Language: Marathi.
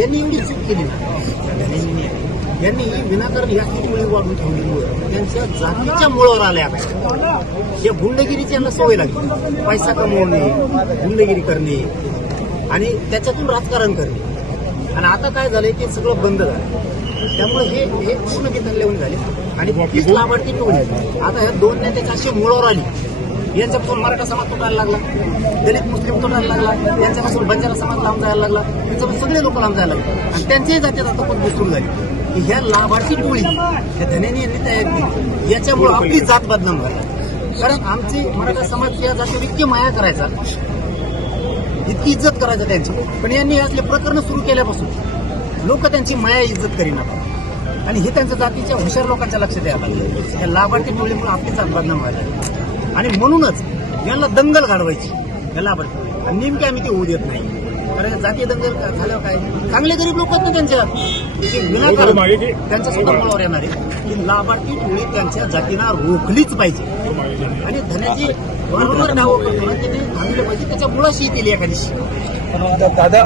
यांनी एवढी चूक केली ना, यांनी विनाकारण या मुळे वाढून ठेवल्यामुळे त्यांच्या जातीच्या मुळावर आल्या. या गुंडगिरीची यांना सवय लागली, पैसा कमवणे, गुंडगिरी करणे आणि त्याच्यातून राजकारण करणे. आणि आता काय झालंय ते सगळं बंद झालं. त्यामुळे हे पूर्ण घेतलेले झाले आणि तीच लाभार्थी टोळी आता ह्या दोन नेत्याच्या अशी मुळावर आली. यांच्यापासून मराठा समाज तुटायला लागला, दलित मुस्लिम तुटायला लागला, यांच्यापासून बंजारा समाज लांब जायला लागला, त्यांच्यापासून सगळे लोक लांब जायला लागले आणि त्यांच्याही जातीत आता पण विसरून झाली की ह्या लाभार्थी टोळी ह्या धन्याने यांनी तयार केली. याच्यामुळे आपली जात बदनाम झाली. कारण आमची मराठा समाज या जातीवर इतकी माया करायचा, इतकी इज्जत करायचा त्यांची, पण यांनी असले प्रकरण सुरू केल्यापासून लोक त्यांची माया इज्जत करीना आणि हे त्यांच्या जातीच्या हुशार लोकांच्या लक्षात यायला लागलं. या लाभार्थी टोळीमुळे आपली जात बदनाम व्हायला आणि म्हणूनच यांना दंगल घडवायची या लाभार्थी आणि नेमकी आम्ही ते होऊ देत नाही. कारण जातीय दंगल झाल्यावर काय चांगले गरीब लोक आहेत ना त्यांच्या विनाकारण त्यांच्या सुद्धा मुळावर येणार आहे की लाभार्थी टोळी त्यांच्या जातीला रोखलीच पाहिजे आणि धन्याची बरोबर नावं करतो ना त्याने थांबले पाहिजे, त्याच्या मुळाशी येतील एखादीशी. दादा